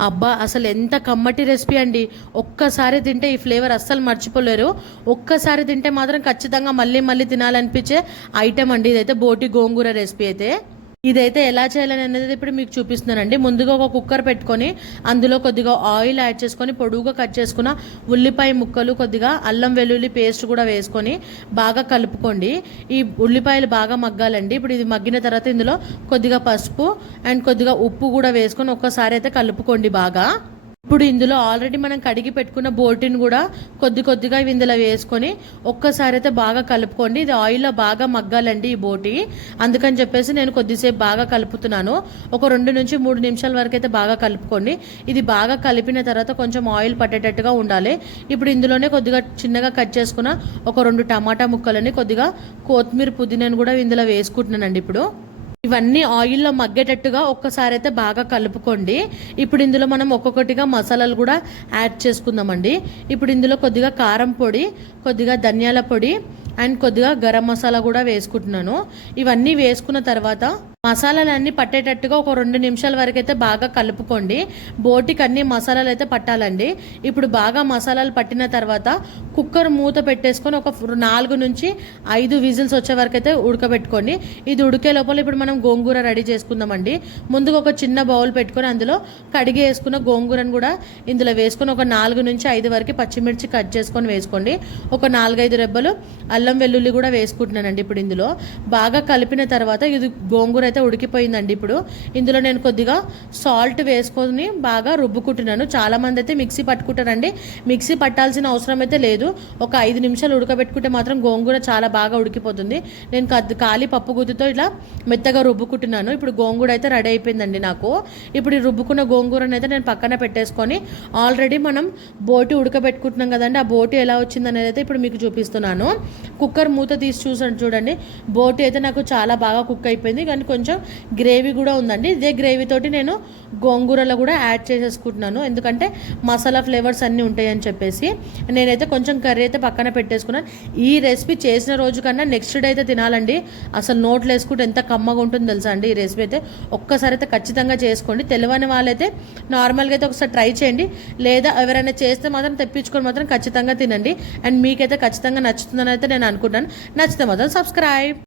అబ్బా అసలు ఎంత కమ్మటి రెసిపీ అండి. ఒక్కసారి తింటే ఈ ఫ్లేవర్ అస్సలు మర్చిపోలేరు. ఒక్కసారి తింటే మాత్రం ఖచ్చితంగా మళ్ళీ మళ్ళీ తినాలనిపించే ఐటెం అండి. ఇదైతే బోటి గోంగూర రెసిపీ అయితే. ఇదైతే ఎలా చేయాలని అనేది ఇప్పుడు మీకు చూపిస్తున్నానండి. ముందుగా ఒక కుక్కర్ పెట్టుకొని అందులో కొద్దిగా ఆయిల్ యాడ్ చేసుకొని పొడుగుగా కట్ చేసుకున్న ఉల్లిపాయ ముక్కలు కొద్దిగా అల్లం వెల్లుల్లి పేస్ట్ కూడా వేసుకొని బాగా కలుపుకోండి. ఈ ఉల్లిపాయలు బాగా మగ్గాలండి. ఇప్పుడు ఇది మగ్గిన తర్వాత ఇందులో కొద్దిగా పసుపు అండ్ కొద్దిగా ఉప్పు కూడా వేసుకొని ఒక్కసారి అయితే కలుపుకోండి బాగా. ఇప్పుడు ఇందులో ఆల్రెడీ మనం కడిగి పెట్టుకున్న బోటిని కూడా కొద్ది కొద్దిగా ఇవి ఇందులో వేసుకొని ఒక్కసారి అయితే బాగా కలుపుకోండి. ఇది ఆయిల్లో బాగా మగ్గాలండి ఈ బోటి అందుకని చెప్పేసి నేను కొద్దిసేపు బాగా కలుపుతున్నాను. ఒక రెండు నుంచి మూడు నిమిషాల వరకు అయితే బాగా కలుపుకోండి. ఇది బాగా కలిపిన తర్వాత కొంచెం ఆయిల్ పట్టేటట్టుగా ఉండాలి. ఇప్పుడు ఇందులోనే కొద్దిగా చిన్నగా కట్ చేసుకున్న ఒక రెండు టమాటా ముక్కలని కొద్దిగా కొత్తిమీర పుదీనాను కూడా ఇందులో వేసుకుంటున్నానండి ఇప్పుడు. ఇవన్నీ ఆయిల్లో మగ్గేటట్టుగా ఒక్కసారి అయితే బాగా కలుపుకోండి. ఇప్పుడు ఇందులో మనం ఒక్కొక్కటిగా మసాలాలు కూడా యాడ్ చేసుకుందామండి. ఇప్పుడు ఇందులో కొద్దిగా కారం పొడి కొద్దిగా ధనియాల పొడి అండ్ కొద్దిగా గరం మసాలా కూడా వేసుకుంటున్నాను. ఇవన్నీ వేసుకున్న తర్వాత మసాలాలన్నీ పట్టేటట్టుగా ఒక రెండు నిమిషాల వరకు అయితే బాగా కలుపుకోండి. బోటికి అన్ని మసాలాలు అయితే పట్టాలండి. ఇప్పుడు బాగా మసాలాలు పట్టిన తర్వాత కుక్కర్ మూత పెట్టేసుకొని ఒక నాలుగు నుంచి ఐదు విజిల్స్ వచ్చే వరకు అయితే ఉడకబెట్టుకోండి. ఇది ఉడికే లోపల ఇప్పుడు మనం గోంగూర రెడీ చేసుకుందామండి. ముందుగా ఒక చిన్న బౌల్ పెట్టుకొని అందులో కడిగి వేసుకున్న గోంగూరను కూడా ఇందులో వేసుకొని ఒక నాలుగు నుంచి ఐదు వరకు పచ్చిమిర్చి కట్ చేసుకొని వేసుకోండి. ఒక నాలుగైదు రెబ్బలు అల్లం వెల్లుల్లి కూడా వేసుకుంటున్నానండి ఇప్పుడు ఇందులో. బాగా కలిపిన తర్వాత ఇది గోంగూర అయితే ఉడికిపోయిందండి ఇప్పుడు. ఇందులో నేను కొద్దిగా సాల్ట్ వేసుకొని బాగా రుబ్బుకుంటున్నాను. చాలా మంది అయితే మిక్సీ పట్టుకుంటారండి. మిక్సీ పట్టాల్సిన అవసరం అయితే లేదు. ఒక ఐదు నిమిషాలు ఉడకబెట్టుకుంటే మాత్రం గోంగూర చాలా బాగా ఉడికిపోతుంది. నేను కద్- ఖాళీ పప్పు గుత్తితో ఇలా మెత్తగా రుబ్బుకుంటున్నాను. ఇప్పుడు గోంగూర అయితే రెడీ అయిపోయిందండి నాకు. ఇప్పుడు ఈ రుబ్బుకున్న గోంగూరను అయితే నేను పక్కన పెట్టేసుకొని ఆల్రెడీ మనం బోటి ఉడకబెట్టుకుంటున్నాం కదండి. ఆ బోటి ఎలా వచ్చింది అనేది అయితే ఇప్పుడు మీకు చూపిస్తున్నాను. కుక్కర్ మూత తీసి చూసాను చూడండి. బోటి అయితే నాకు చాలా బాగా కుక్ అయిపోయింది. కానీ కొంచెం కొంచెం గ్రేవీ కూడా ఉందండి. ఇదే గ్రేవీ తోటి నేను గోంగూరలో కూడా యాడ్ చేసేసుకుంటున్నాను. ఎందుకంటే మసాలా ఫ్లేవర్స్ అన్నీ ఉంటాయని చెప్పేసి నేనైతే కొంచెం కర్రీ అయితే పక్కన పెట్టేసుకున్నాను. ఈ రెసిపీ చేసిన రోజు కన్నా నెక్స్ట్ డే అయితే తినాలండి. అసలు నోట్లు వేసుకుంటే ఎంత కమ్మగా ఉంటుందో తెలుసా అండి ఈ రెసిపీ అయితే. ఒక్కసారి అయితే ఖచ్చితంగా చేసుకోండి. తెలియని వాళ్ళైతే నార్మల్గా అయితే ఒకసారి ట్రై చేయండి. లేదా ఎవరైనా చేస్తే మాత్రం తెప్పించుకొని మాత్రం ఖచ్చితంగా తినండి. అండ్ మీకైతే ఖచ్చితంగా నచ్చుతుందని అయితే నేను అనుకుంటాను నచ్చితే మాత్రం సబ్స్క్రైబ్.